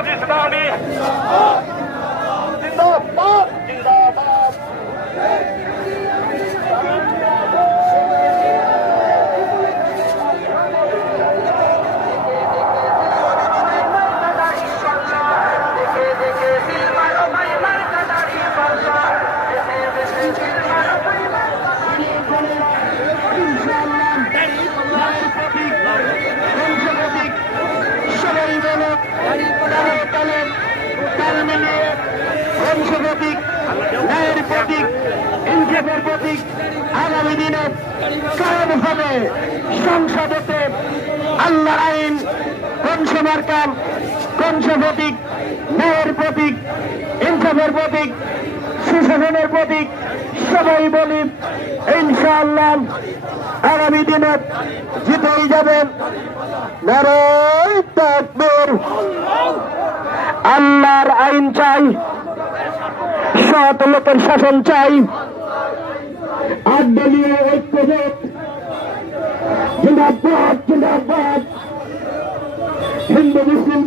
জামাত ইসলামী জিন্দাবাদ জিন্দাবাদ। আগামী দিনে কায়েম হবে সংসদে আল্লাহ আইন কনসুমার কাম কনস প্রতীক ন্যায়ের প্রতীক ইনসাফের প্রতীক সুশাসনের প্রতীক সবাই বলি ইনশাআল্লাহ আগামী দিনে জিতেই যাবেন। নারায়ে তাকবীর। আল্লাহর আইন চাই, সৎ লোকের শাসন চাই, 8 দলীয় ঐক্যজোট জিন্দাবাদ জিন্দাবাদ। হিন্দু মুসলিম